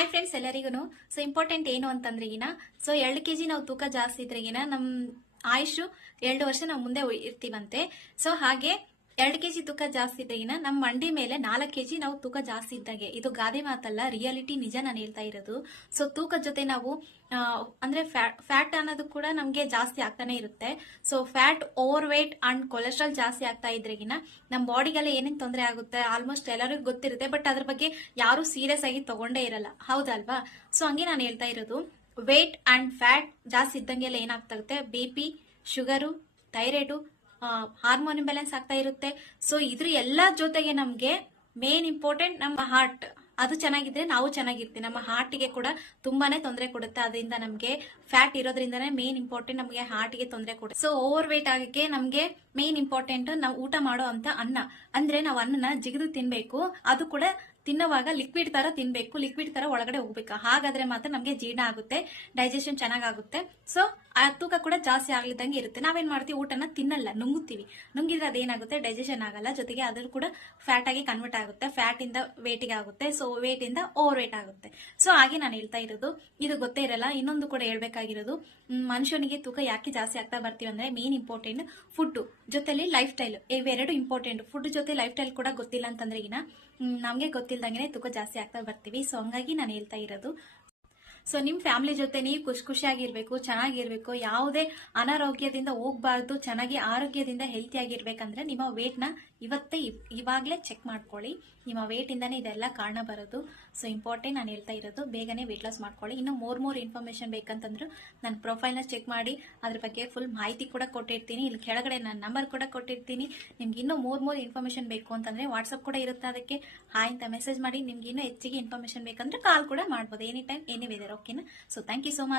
Hi friends ಎಲ್ಲರಿಗೂ so important ಏನು ಅಂತಂದ್ರೆ ಸೊ 2 kg ನಾವು ತೂಕ ಜಾಸ್ತಿ ಇದ್ರೆ ನಮ್ ಆಯುಷು 2 ವರ್ಷ ನಾವು ಮುಂದೆ ಇರ್ತೀವಂತೆ. ಸೊ ಹಾಗೆ 2 kg ತೂಕ ಜಾಸ್ತಿ ಇದ್ರೆ ನಮ್ಮ ಮಂಡಿ ಮೇಲೆ 4 kg ನಾವು ತೂಕ ಜಾಸ್ತಿ ಇದ್ದಾಗೆ. ಇದು ಗಾದೆ ಮಾತಲ್ಲ, ರಿಯಾಲಿಟಿ, ನಿಜ ನಾನು ಹೇಳ್ತಾ ಇರೋದು. ಸೊ ತೂಕದ ಜೊತೆ ನಾವು ಅಂದ್ರೆ ಫ್ಯಾಟ್ ಅನ್ನೋದು ಕೂಡ ನಮ್ಗೆ ಜಾಸ್ತಿ ಆಗ್ತಾನೆ ಇರುತ್ತೆ. So fat, over wait and cholesterol ಜಾಸ್ತಿ ಆಗ್ತಾ ಇದ್ರೆಗಿನ ನಮ್ಮ ಬಾಡಿಗೆಲ್ಲ ಏನೇನ್ ತೊಂದರೆ ಆಗುತ್ತೆ ಆಲ್ಮೋಸ್ಟ್ ಎಲ್ಲರಿಗೂ ಗೊತ್ತಿರುತ್ತೆ. ಬಟ್ ಅದ್ರ ಬಗ್ಗೆ ಯಾರು ಸೀರಿಯಸ್ ಆಗಿ ತಗೊಂಡೇ ಇರಲ್ಲ, ಹೌದಲ್ವಾ? ಸೊ ಹಂಗೆ ನಾನು ಹೇಳ್ತಾ ಇರೋದು, ವೇಟ್ ಅಂಡ್ ಫ್ಯಾಟ್ ಜಾಸ್ತಿ ಇದ್ದಂಗೆಲ್ಲ ಏನಾಗ್ತಾಗುತ್ತೆ, BP, sugar, thyroid, hormone imbalance ಆಗ್ತಾ ಇರುತ್ತೆ. ಸೊ ಇದ್ರ ಎಲ್ಲಾ ಜೊತೆಗೆ ನಮ್ಗೆ ಮೇನ್ ಇಂಪಾರ್ಟೆಂಟ್ ನಮ್ಮ ಹಾರ್ಟ್, ಅದು ಚೆನ್ನಾಗಿದ್ರೆ ನಾವು ಚೆನ್ನಾಗಿರ್ತೀವಿ. ನಮ್ಮ ಹಾರ್ಟಿಗೆ ಕೂಡ ತುಂಬಾನೇ ತೊಂದರೆ ಕೊಡುತ್ತೆ. ಅದರಿಂದ ನಮ್ಗೆ ಫ್ಯಾಟ್ ಇರೋದ್ರಿಂದಾನೇ ಮೇನ್ ಇಂಪಾರ್ಟೆಂಟ್ ನಮಗೆ ಹಾರ್ಟಿಗೆ ತೊಂದರೆ ಕೊಡುತ್ತೆ. ಸೊ ಓವರ್ ವೇಟ್ ಆಗಕ್ಕೆ ನಮ್ಗೆ ಮೇನ್ ಇಂಪಾರ್ಟೆಂಟ್ ನಾವು ಊಟ ಮಾಡೋ ಅಂತ ಅನ್ನ. ಅಂದ್ರೆ ನಾವು ಅನ್ನನ ಜಿಗಿದು ತಿನ್ಬೇಕು, ಅದು ಕೂಡ ತಿನ್ನುವಾಗ ಲಿಕ್ವಿಡ್ ತರ ತಿನ್ಬೇಕು, ಲಿಕ್ವಿಡ್ ತರ ಒಳಗಡೆ ಹೋಗ್ಬೇಕು. ಹಾಗಾದ್ರೆ ಮಾತ್ರ ನಮ್ಗೆ ಜೀರ್ಣ ಆಗುತ್ತೆ, ಡೈಜೆಷನ್ ಚೆನ್ನಾಗುತ್ತೆ. ಸೊ ಆ ತೂಕ ಕೂಡ ಜಾಸ್ತಿ ಆಗ್ಲಿದ್ದಂಗೆ ಇರುತ್ತೆ. ನಾವೇನ್ ಮಾಡ್ತೀವಿ, ಊಟನ ತಿನ್ನಲ್ಲ, ನುಂಗುತ್ತೀವಿ. ನುಂಗಿದ್ರೆ ಅದೇನಾಗುತ್ತೆ, ಡೈಜೆಷನ್ ಆಗಲ್ಲ, ಜೊತೆಗೆ ಅದ್ರ ಕೂಡ ಫ್ಯಾಟ್ ಆಗಿ ಕನ್ವರ್ಟ್ ಆಗುತ್ತೆ. ಫ್ಯಾಟ್ ಇಂದ ವೇಟಿಗೆ ಆಗುತ್ತೆ, ಸೊ ವೇಟ್ ಇಂದ ಓವರ್ ವೇಟ್ ಆಗುತ್ತೆ. ಸೊ ಹಾಗೆ ನಾನು ಹೇಳ್ತಾ ಇರೋದು, ಇದು ಗೊತ್ತೇ ಇರಲ್ಲ. ಇನ್ನೊಂದು ಕೂಡ ಹೇಳ್ಬೇಕಾಗಿರೋದು, ಮನುಷ್ಯನಿಗೆ ತೂಕ ಯಾಕೆ ಜಾಸ್ತಿ ಆಗ್ತಾ ಬರ್ತೀವಿ ಅಂದ್ರೆ ಮೇನ್ ಇಂಪಾರ್ಟೆಂಟ್ ಫುಡ್ ಜೊತೆಲಿ ಲೈಫ್ ಸ್ಟೈಲ್, ಇವೆರಡು ಇಂಪಾರ್ಟೆಂಟ್. ಫುಡ್ ಜೊತೆ ಲೈಫ್ ಸ್ಟೈಲ್ ಕೂಡ ಗೊತ್ತಿಲ್ಲ ಅಂತಂದ್ರೆ ನಮ್ಗೆ ಗೊತ್ತಿಲ್ದಂಗೆ ತೂಕ ಜಾಸ್ತಿ ಆಗ್ತಾ ಬರ್ತೀವಿ. ಸೊ ಹಂಗಾಗಿ ನಾನು ಹೇಳ್ತಾ ಇರೋದು, ಸೊ ನಿಮ್ ಫ್ಯಾಮಿಲಿ ಜೊತೆ ನೀವು ಖುಷಿಯಾಗಿರ್ಬೇಕು, ಚೆನ್ನಾಗಿರ್ಬೇಕು, ಯಾವುದೇ ಅನಾರೋಗ್ಯದಿಂದ ಹೋಗ್ಬಾರ್ದು, ಚೆನ್ನಾಗಿ ಆರೋಗ್ಯದಿಂದ ಹೆಲ್ತಿ ಆಗಿರ್ಬೇಕಂದ್ರೆ ನಿಮ್ಮ ವೇಟ್ ನ ಇವಾಗ್ಲೇ ಚೆಕ್ ಮಾಡ್ಕೊಳ್ಳಿ. ನಿಮ್ಮ ವೇಟ್ ಇಂದಾನೆ ಇದೆಲ್ಲ ಕಾರಣ ಬರೋದು. ಸೊ ಇಂಪಾರ್ಟೆಂಟ್ ನಾನು ಹೇಳ್ತಾ ಇರೋದು, ಬೇಗನೆ ವೇಟ್ ಲಾಸ್ ಮಾಡ್ಕೊಳ್ಳಿ. ಇನ್ನು ಮೋರ್ ಇನ್ಫಾರ್ಮೇಶನ್ ಬೇಕಂತಂದ್ರು ನನ್ನ ಪ್ರೊಫೈಲ್ ನ ಚೆಕ್ ಮಾಡಿ, ಅದ್ರ ಬಗ್ಗೆ ಫುಲ್ ಮಾಹಿತಿ ಕೂಡ ಕೊಟ್ಟಿರ್ತೀನಿ. ಇಲ್ಲಿ ಕೆಳಗಡೆ ನನ್ನ ನಂಬರ್ ಕೂಡ ಕೊಟ್ಟಿರ್ತೀನಿ. ನಿಮ್ಗೆ ಇನ್ನೂ ಮೋರ್ ಇನ್ಫಾರ್ಮೇಶನ್ ಬೇಕು ಅಂತಂದ್ರೆ ವಾಟ್ಸ್ಆಪ್ ಕೂಡ ಇರುತ್ತೆ, ಅದಕ್ಕೆ ಹಾಯ್ ಅಂತ ಮೆಸೇಜ್ ಮಾಡಿ. ನಿಮ್ಗೆ ಇನ್ನೂ ಹೆಚ್ಚಿಗೆ ಇನ್ಫಾರ್ಮೇಶನ್ ಬೇಕಂದ್ರೆ ಕಾಲ್ ಕೂಡ ಮಾಡ್ಬೋದು, ಎನಿ ಟೈಮ್ ಎನಿ ವೆದರ್. ಓಕೆನಾ? So thank you so much.